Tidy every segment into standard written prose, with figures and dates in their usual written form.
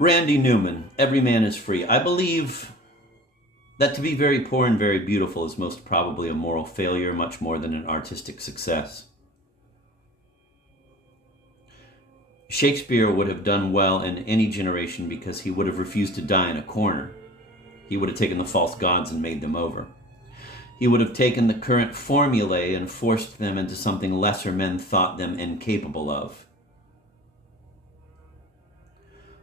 Randy Newman, Every Man is Free. I believe that to be very poor and very beautiful is most probably a moral failure, much more than an artistic success. Shakespeare would have done well in any generation because he would have refused to die in a corner. He would have taken the false gods and made them over. He would have taken the current formulae and forced them into something lesser men thought them incapable of.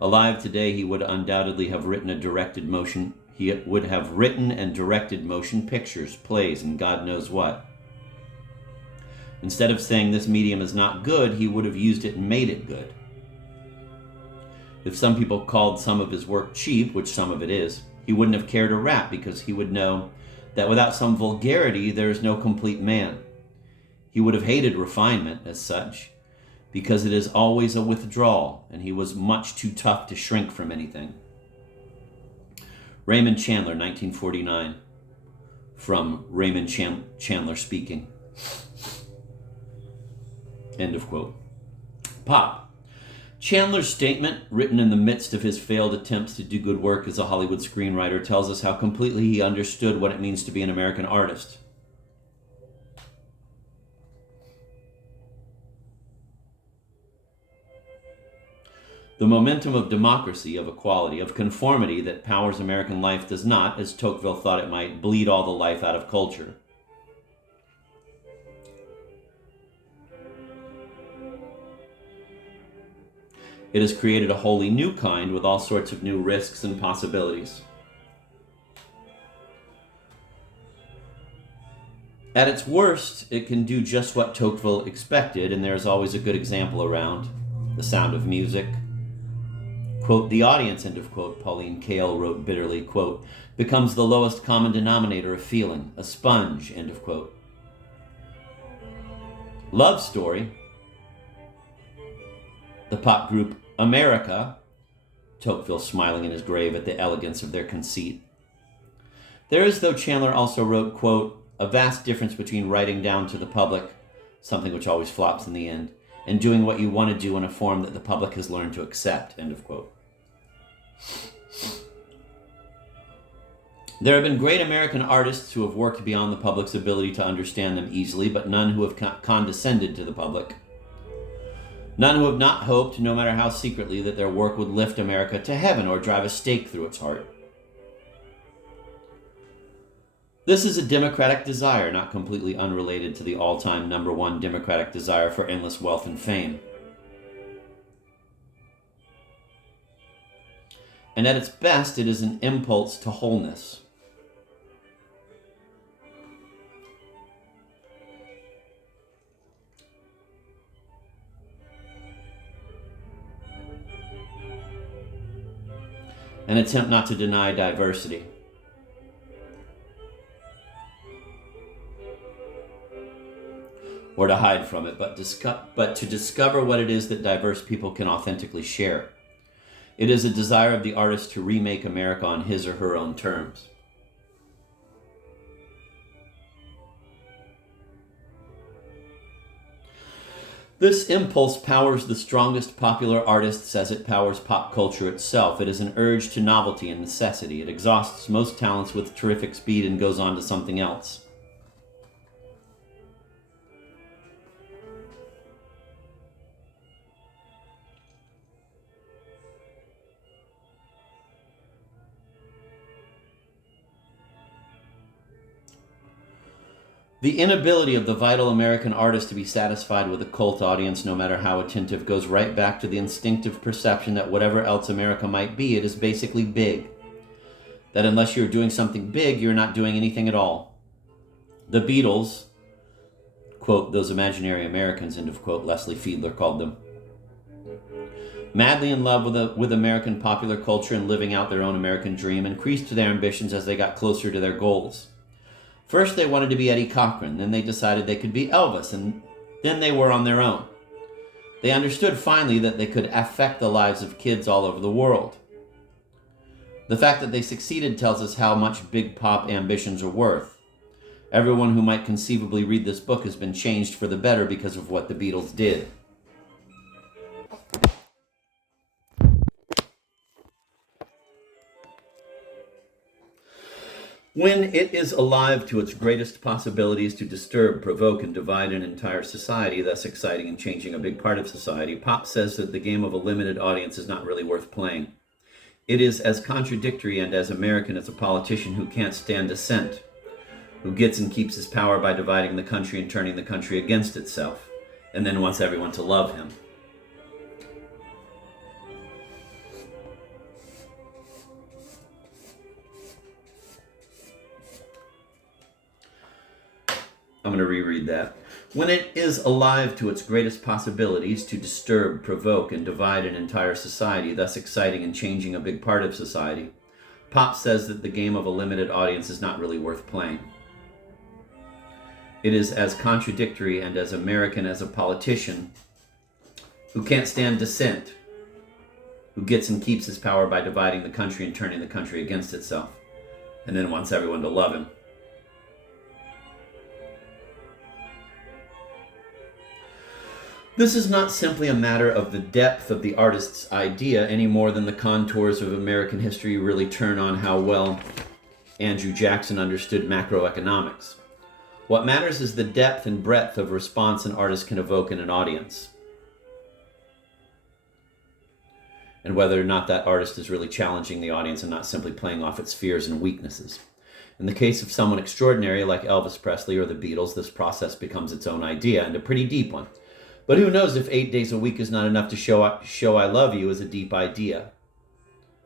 Alive today, he would undoubtedly have written a directed motion. He would have written and directed motion pictures, plays, and God knows what. Instead of saying this medium is not good, he would have used it and made it good. If some people called some of his work cheap, which some of it is, he wouldn't have cared a rap because he would know that without some vulgarity, there is no complete man. He would have hated refinement as such, because it is always a withdrawal, and he was much too tough to shrink from anything. Raymond Chandler, 1949, from Raymond Chandler speaking. End of quote. Pop. Chandler's statement, written in the midst of his failed attempts to do good work as a Hollywood screenwriter, tells us how completely he understood what it means to be an American artist. The momentum of democracy, of equality, of conformity that powers American life does not, as Tocqueville thought it might, bleed all the life out of culture. It has created a wholly new kind with all sorts of new risks and possibilities. At its worst, it can do just what Tocqueville expected, and there's always a good example around: The Sound of Music. Quote, the audience, end of quote, Pauline Kael wrote bitterly, quote, becomes the lowest common denominator of feeling, a sponge, end of quote. Love Story, the pop group America, Tocqueville smiling in his grave at the elegance of their conceit. There is, though Chandler also wrote, quote, a vast difference between writing down to the public, something which always flops in the end, and doing what you want to do in a form that the public has learned to accept, end of quote. There have been great American artists who have worked beyond the public's ability to understand them easily, but none who have condescended to the public. None who have not hoped, no matter how secretly, that their work would lift America to heaven or drive a stake through its heart. This is a democratic desire, not completely unrelated to the all-time number one democratic desire for endless wealth and fame. And at its best, it is an impulse to wholeness. An attempt not to deny diversity. Or to hide from it, but to discover what it is that diverse people can authentically share. It is a desire of the artist to remake America on his or her own terms. This impulse powers the strongest popular artists as it powers pop culture itself. It is an urge to novelty and necessity. It exhausts most talents with terrific speed and goes on to something else. The inability of the vital American artist to be satisfied with a cult audience, no matter how attentive, goes right back to the instinctive perception that whatever else America might be, it is basically big. That unless you're doing something big, you're not doing anything at all. The Beatles, quote, those imaginary Americans, end of quote, Leslie Fiedler called them, madly in love with American popular culture and living out their own American dream, increased their ambitions as they got closer to their goals. First, they wanted to be Eddie Cochran. Then they decided they could be Elvis, and then they were on their own. They understood finally that they could affect the lives of kids all over the world. The fact that they succeeded tells us how much big pop ambitions are worth. Everyone who might conceivably read this book has been changed for the better because of what the Beatles did. When it is alive to its greatest possibilities to disturb, provoke, and divide an entire society, thus exciting and changing a big part of society, Pop says that the game of a limited audience is not really worth playing. It is as contradictory and as American as a politician who can't stand dissent, who gets and keeps his power by dividing the country and turning the country against itself, and then wants everyone to love him. I'm going to reread that. When it is alive to its greatest possibilities to disturb, provoke, and divide an entire society, thus exciting and changing a big part of society, Pop says that the game of a limited audience is not really worth playing. It is as contradictory and as American as a politician who can't stand dissent, who gets and keeps his power by dividing the country and turning the country against itself, and then wants everyone to love him. This is not simply a matter of the depth of the artist's idea any more than the contours of American history really turn on how well Andrew Jackson understood macroeconomics. What matters is the depth and breadth of response an artist can evoke in an audience, and whether or not that artist is really challenging the audience and not simply playing off its fears and weaknesses. In the case of someone extraordinary like Elvis Presley or the Beatles, this process becomes its own idea, and a pretty deep one. But who knows if 8 days a week is not enough to show I love you as a deep idea,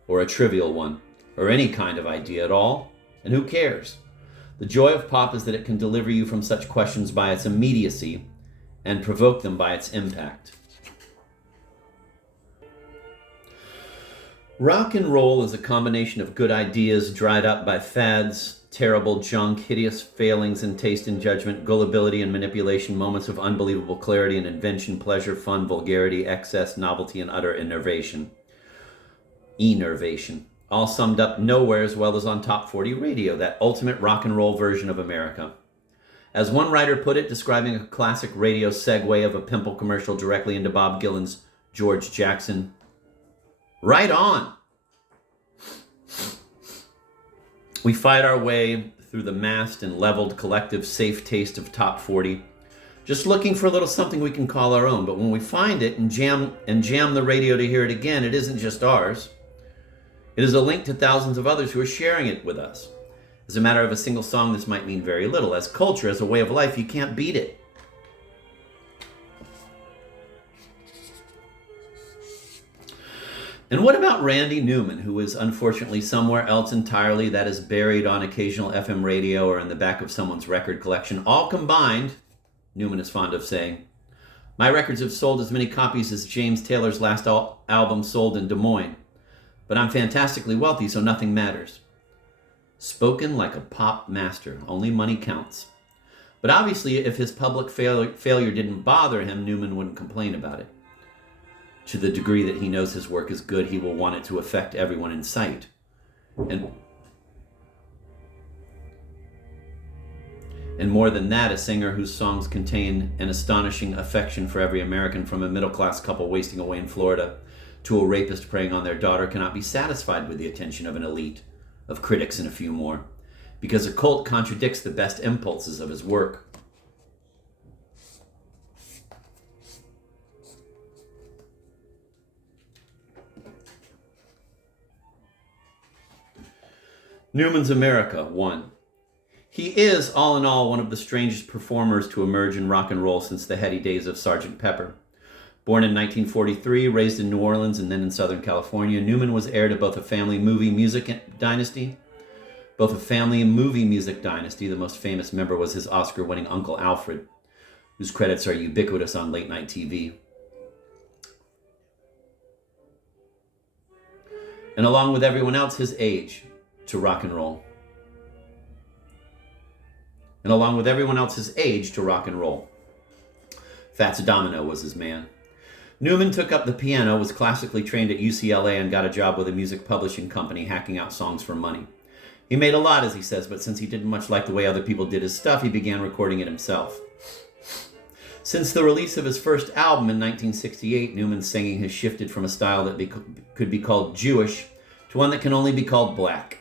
or a trivial one, or any kind of idea at all, and who cares? The joy of pop is that it can deliver you from such questions by its immediacy and provoke them by its impact. Rock and roll is a combination of good ideas dried up by fads, terrible junk, hideous failings in taste and judgment, gullibility and manipulation, moments of unbelievable clarity and invention, pleasure, fun, vulgarity, excess, novelty, and utter enervation. Enervation. All summed up nowhere as well as on Top 40 Radio, that ultimate rock and roll version of America. As one writer put it, describing a classic radio segue of a pimple commercial directly into Bob Dylan's George Jackson, right on! We fight our way through the massed and leveled collective safe taste of Top 40, just looking for a little something we can call our own. But when we find it and jam the radio to hear it again, it isn't just ours. It is a link to thousands of others who are sharing it with us. As a matter of a single song, this might mean very little. As culture, as a way of life, you can't beat it. And what about Randy Newman, who is unfortunately somewhere else entirely, that is buried on occasional FM radio or in the back of someone's record collection? All combined, Newman is fond of saying, my records have sold as many copies as James Taylor's last album sold in Des Moines. But I'm fantastically wealthy, so nothing matters. Spoken like a pop master. Only money counts. But obviously, if his public failure didn't bother him, Newman wouldn't complain about it. To the degree that he knows his work is good, he will want it to affect everyone in sight. And more than that, a singer whose songs contain an astonishing affection for every American, from a middle-class couple wasting away in Florida to a rapist preying on their daughter, cannot be satisfied with the attention of an elite, of critics and a few more, because a cult contradicts the best impulses of his work. Newman's America, 1. He is, all in all, one of the strangest performers to emerge in rock and roll since the heady days of Sgt. Pepper. Born in 1943, raised in New Orleans and then in Southern California, Newman was heir to both a family movie music dynasty. The most famous member was his Oscar-winning Uncle Alfred, whose credits are ubiquitous on late-night TV. And along with everyone else, his age to rock and roll. Fats Domino was his man. Newman took up the piano, was classically trained at UCLA, and got a job with a music publishing company hacking out songs for money. He made a lot, as he says, but since he didn't much like the way other people did his stuff, he began recording it himself. Since the release of his first album in 1968, Newman's singing has shifted from a style that could be called Jewish to one that can only be called black.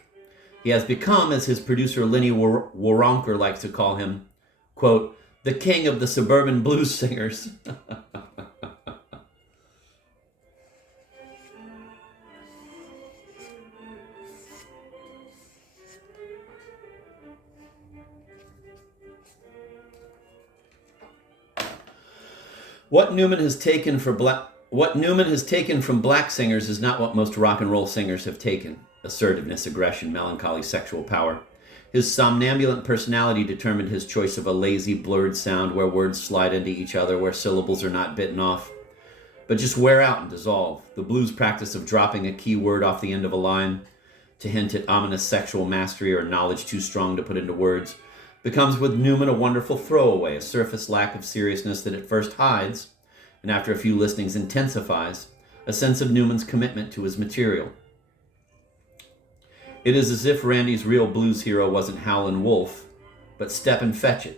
He has become, as his producer Lenny Waronker likes to call him, quote, the king of the suburban blues singers. What Newman has taken from black singers is not what most rock and roll singers have taken: assertiveness, aggression, melancholy, sexual power. His somnambulant personality determined his choice of a lazy, blurred sound where words slide into each other, where syllables are not bitten off, but just wear out and dissolve. The blues practice of dropping a key word off the end of a line to hint at ominous sexual mastery or knowledge too strong to put into words becomes with Newman a wonderful throwaway, a surface lack of seriousness that at first hides, and after a few listenings intensifies, a sense of Newman's commitment to his material. It is as if Randy's real blues hero wasn't Howlin' Wolf, but Stepin Fetchit,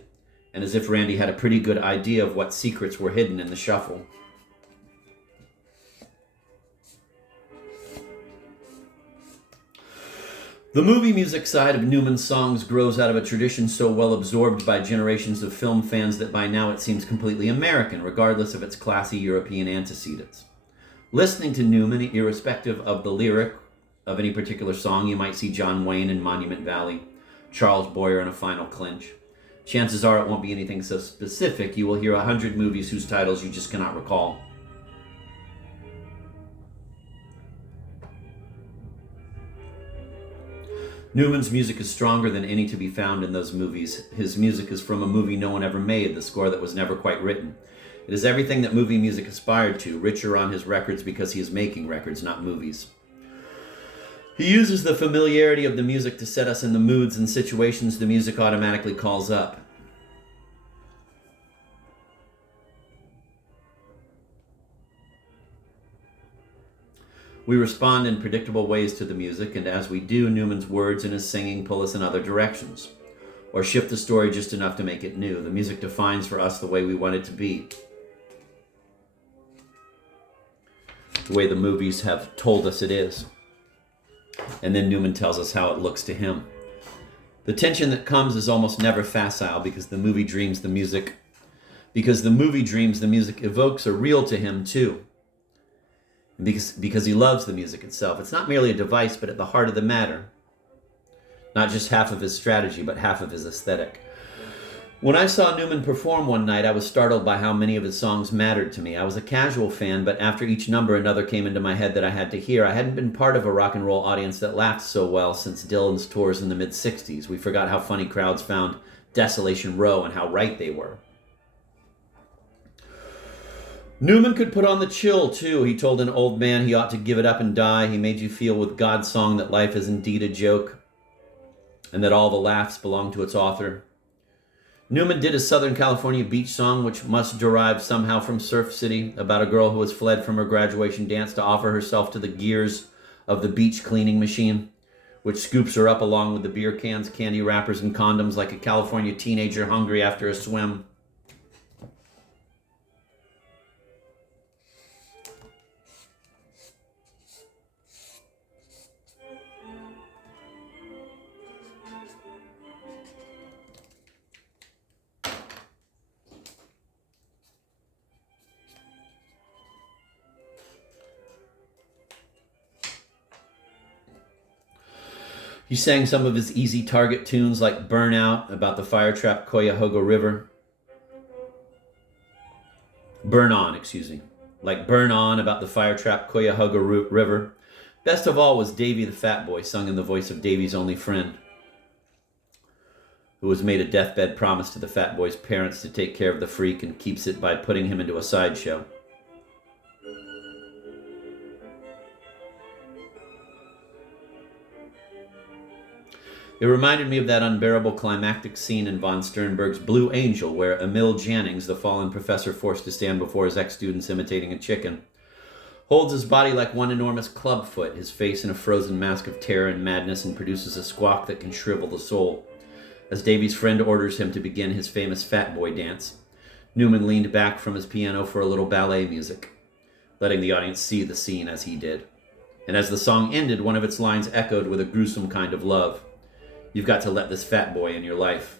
and as if Randy had a pretty good idea of what secrets were hidden in the shuffle. The movie music side of Newman's songs grows out of a tradition so well absorbed by generations of film fans that by now it seems completely American, regardless of its classy European antecedents. Listening to Newman, irrespective of the lyric of any particular song, you might see John Wayne in Monument Valley, Charles Boyer in A Final Clinch. Chances are it won't be anything so specific. You will hear 100 movies whose titles you just cannot recall. Newman's music is stronger than any to be found in those movies. His music is from a movie no one ever made, the score that was never quite written. It is everything that movie music aspired to, richer on his records because he is making records, not movies. He uses the familiarity of the music to set us in the moods and situations the music automatically calls up. We respond in predictable ways to the music, and as we do, Newman's words and his singing pull us in other directions, or shift the story just enough to make it new. The music defines for us the way we want it to be, the way the movies have told us it is. And then Newman tells us how it looks to him. The tension that comes is almost never facile because the movie dreams the music evokes are real to him too. Because he loves the music itself. It's not merely a device, but at the heart of the matter. Not just half of his strategy, but half of his aesthetic. When I saw Newman perform one night, I was startled by how many of his songs mattered to me. I was a casual fan, but after each number, another came into my head that I had to hear. I hadn't been part of a rock and roll audience that laughed so well since Dylan's tours in the mid-'60s. We forgot how funny crowds found Desolation Row and how right they were. Newman could put on the chill, too. He told an old man he ought to give it up and die. He made you feel with God's song that life is indeed a joke and that all the laughs belong to its author. Newman did a Southern California beach song, which must derive somehow from Surf City, about a girl who has fled from her graduation dance to offer herself to the gears of the beach cleaning machine, which scoops her up along with the beer cans, candy wrappers, and condoms like a California teenager hungry after a swim. He sang some of his easy target tunes like Burn Out about the fire-trapped Cuyahoga River. Burn On about the fire-trapped Cuyahoga River. Best of all was Davy the Fat Boy, sung in the voice of Davy's only friend, who has made a deathbed promise to the Fat Boy's parents to take care of the freak and keeps it by putting him into a sideshow. It reminded me of that unbearable climactic scene in von Sternberg's Blue Angel, where Emil Jannings, the fallen professor forced to stand before his ex-students imitating a chicken, holds his body like one enormous clubfoot, his face in a frozen mask of terror and madness, and produces a squawk that can shrivel the soul. As Davy's friend orders him to begin his famous Fat Boy dance, Newman leaned back from his piano for a little ballet music, letting the audience see the scene as he did. And as the song ended, one of its lines echoed with a gruesome kind of love. You've got to let this fat boy in your life.